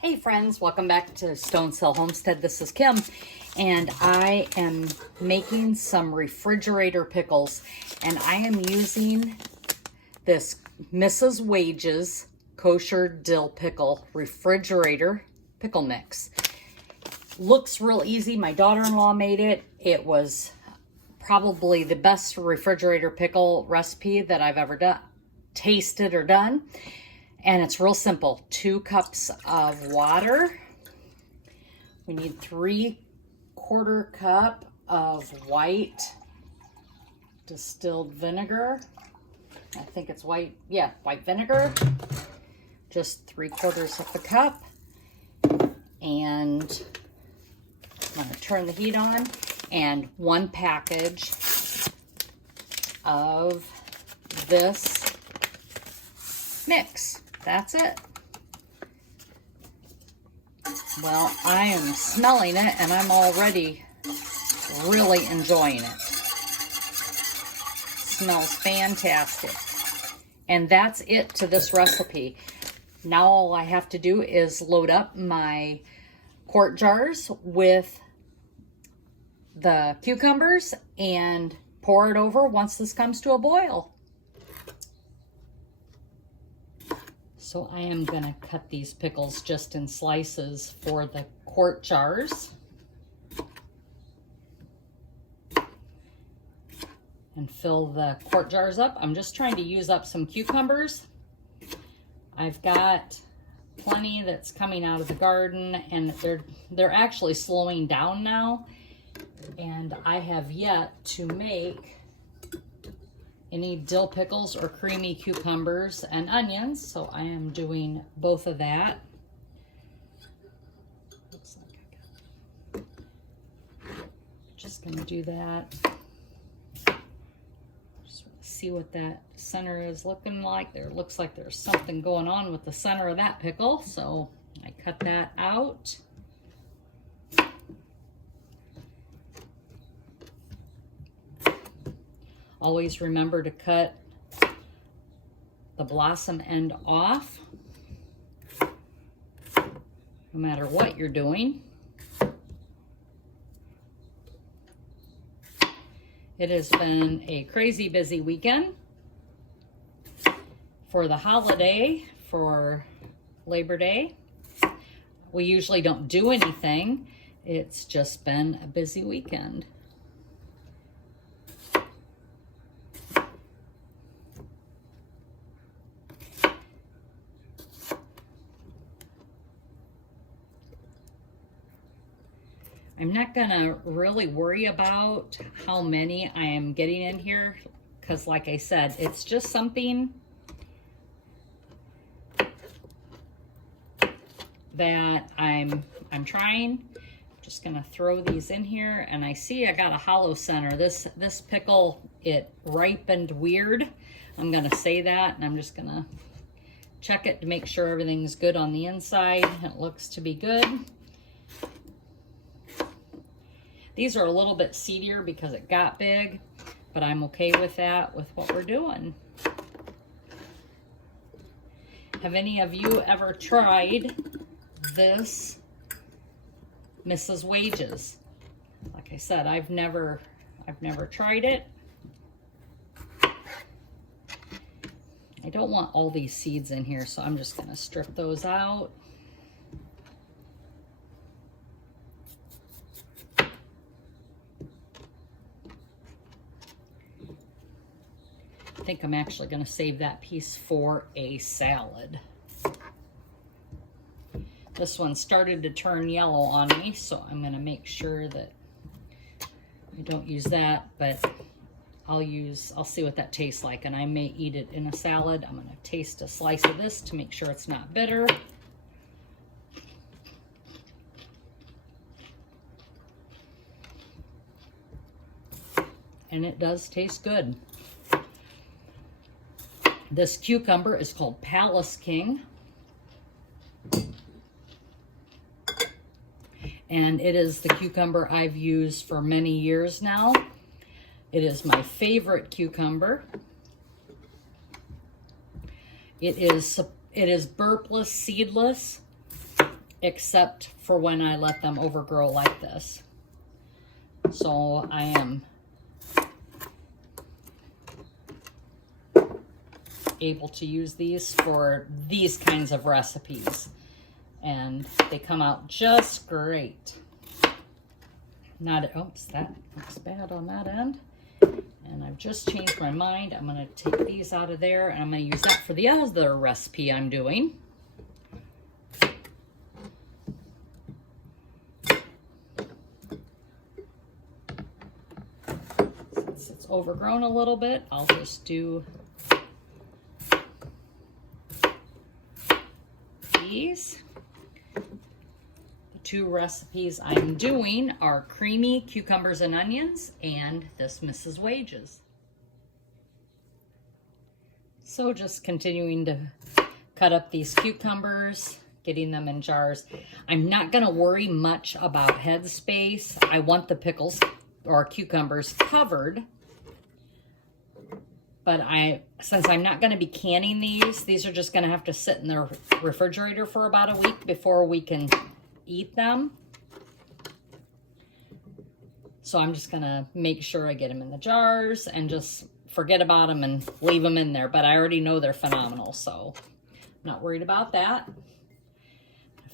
Hey friends, welcome back to Stone Cell Homestead. This is Kim, and I am making some refrigerator pickles, and I am using this Mrs. Wages kosher dill pickle refrigerator pickle mix. Looks real easy. My daughter-in-law made it. It was probably the best refrigerator pickle recipe that I've ever tasted or done. And it's real simple. 2 cups of water. We need 3/4 cup of white distilled vinegar. I think it's white, yeah, white vinegar. Just 3/4 of a cup. And I'm gonna turn the heat on. And 1 package of this mix. That's it. Well, I am smelling it and I'm already really enjoying it. Smells fantastic. And that's it to this recipe. Now all I have to do is load up my quart jars with the cucumbers and pour it over once this comes to a boil. So I am gonna cut these pickles just in slices for the quart jars. And fill the quart jars up. I'm just trying to use up some cucumbers. I've got plenty that's coming out of the garden, and they're actually slowing down now. And I have yet to make any dill pickles or creamy cucumbers and onions, so I am doing both of that. Looks like I got it. Just gonna do that. Just see what that center is looking like. There looks like there's something going on with the center of that pickle, so I cut that out. Always remember to cut the blossom end off, no matter what you're doing. It has been a crazy busy weekend for the holiday, for Labor Day. We usually don't do anything. It's just been a busy weekend. I'm not gonna really worry about how many I am getting in here, because like I said, it's just something that I'm trying. Just gonna throw these in here, and I see I got a hollow center. This pickle, it ripened weird. I'm gonna say that, and I'm just gonna check it to make sure everything's good on the inside. It looks to be good. These are a little bit seedier because it got big, but I'm okay with that, with what we're doing. Have any of you ever tried this Mrs. Wages? Like I said, I've never tried it. I don't want all these seeds in here, so I'm just gonna strip those out. I think I'm actually going to save that piece for a salad. This one started to turn yellow on me, so I'm going to make sure that I don't use that, but I'll see what that tastes like, and I may eat it in a salad. I'm going to taste a slice of this to make sure it's not bitter. And it does taste good. This cucumber is called Palace King. And it is the cucumber I've used for many years now. It is my favorite cucumber. It is burpless, seedless. except for when I let them overgrow like this. So I am able to use these for these kinds of recipes, and they come out just great. Not, oops, that looks bad on that end. And I've just changed my mind. I'm going to take these out of there, and I'm going to use that for the other recipe I'm doing. Since it's overgrown a little bit, I'll just do these. Two recipes I'm doing are creamy cucumbers and onions and this Mrs. Wages. So just continuing to cut up these cucumbers, getting them in jars. I'm not going to worry much about head space. I want the pickles or cucumbers covered. But since I'm not going to be canning these are just going to have to sit in the refrigerator for about a week before we can eat them. So I'm just gonna make sure I get them in the jars and just forget about them and leave them in there. But I already know they're phenomenal, so I'm not worried about that.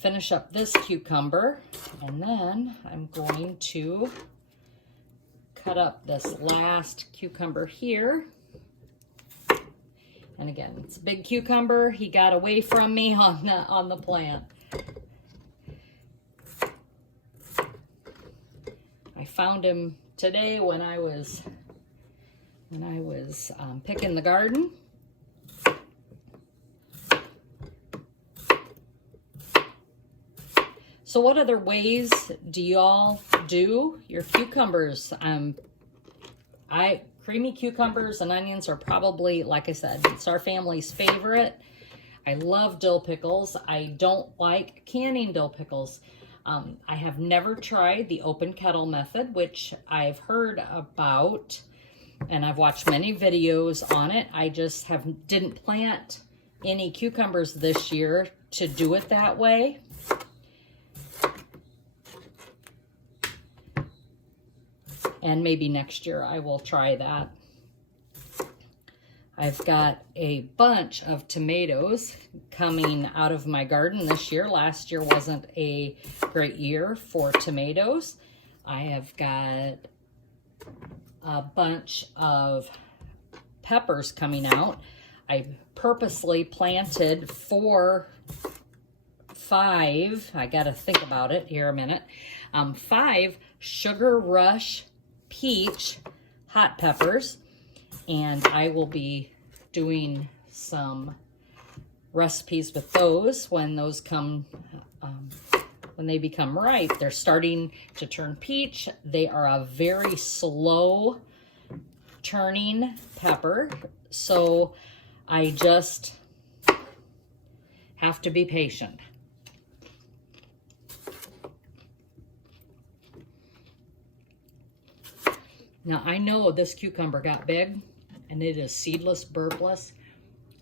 Finish up this cucumber, and then I'm going to cut up this last cucumber here. And again, it's a big cucumber. He got away from me on the plant. I found him today when I was picking the garden. So what other ways do y'all do your cucumbers? Creamy cucumbers and onions are probably, like I said, it's our family's favorite. I love dill pickles. I don't like canning dill pickles. I have never tried the open kettle method, which I've heard about, and I've watched many videos on it. I just didn't plant any cucumbers this year to do it that way. And maybe next year I will try that. I've got a bunch of tomatoes coming out of my garden this year. Last year wasn't a great year for tomatoes. I have got a bunch of peppers coming out. I purposely planted 5, I gotta think about it here a minute, 5 Sugar Rush Peach hot peppers. And I will be doing some recipes with those when those come, when they become ripe. They're starting to turn peach. They are a very slow turning pepper, so I just have to be patient. Now I know this cucumber got big, and it is seedless, burpless.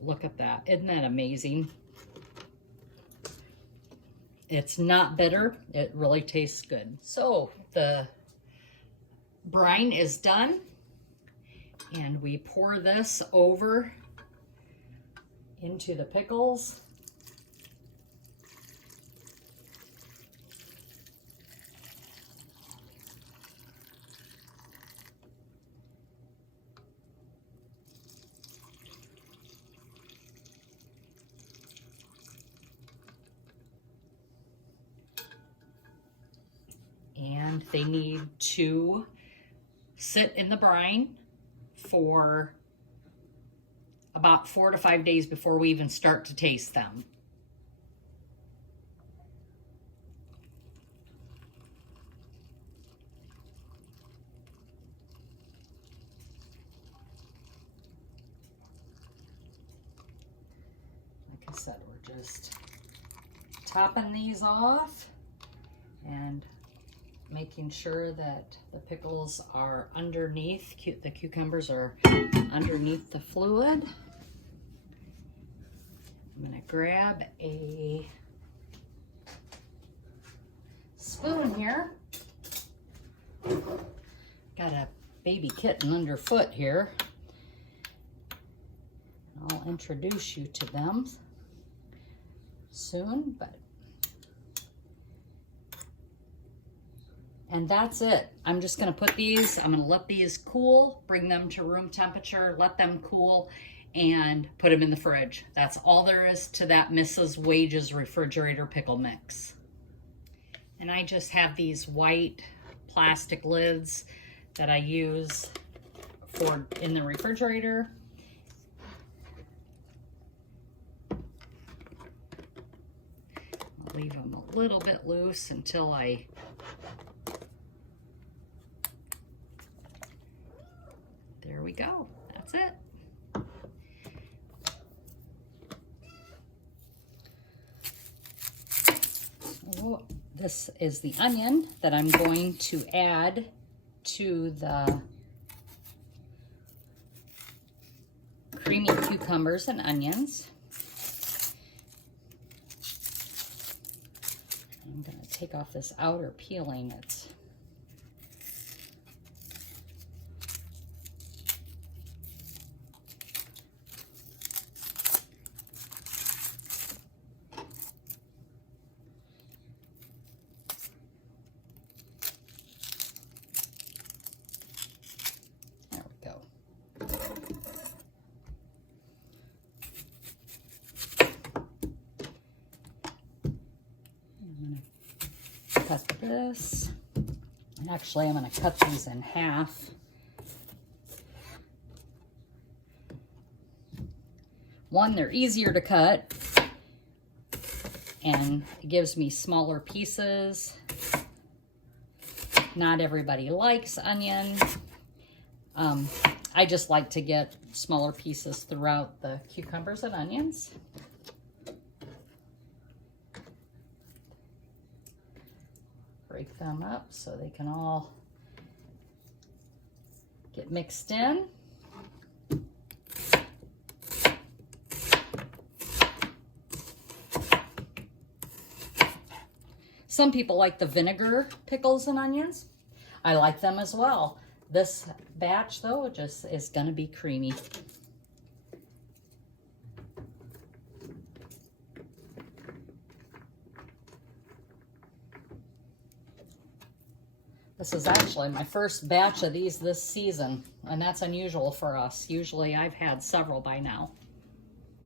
Look at that. Isn't that amazing? It's not bitter. It really tastes good. So the brine is done, and we pour this over into the pickles. And they need to sit in the brine for about 4 to 5 days before we even start to taste them. Like I said, we're just topping these off and making sure that the pickles are underneath, the cucumbers are underneath the fluid. I'm gonna grab a spoon here. Got a baby kitten underfoot here. I'll introduce you to them soon, and that's it. I'm just gonna put these, I'm gonna let these cool, bring them to room temperature, let them cool, and put them in the fridge. That's all there is to that Mrs. Wage's refrigerator pickle mix. And I just have these white plastic lids that I use for in the refrigerator. I'll leave them a little bit loose until there we go. That's it. So this is the onion that I'm going to add to the creamy cucumbers and onions. I'm going to take off this outer peeling. There we go. Cut this. Actually, I'm going to cut these in half. One, they're easier to cut, and it gives me smaller pieces. Not everybody likes onion. I just like to get smaller pieces throughout the cucumbers and onions. Break them up so they can all get mixed in. Some people like the vinegar pickles and onions. I like them as well. This batch, though, just is going to be creamy. This is actually my first batch of these this season, and that's unusual for us. Usually I've had several by now.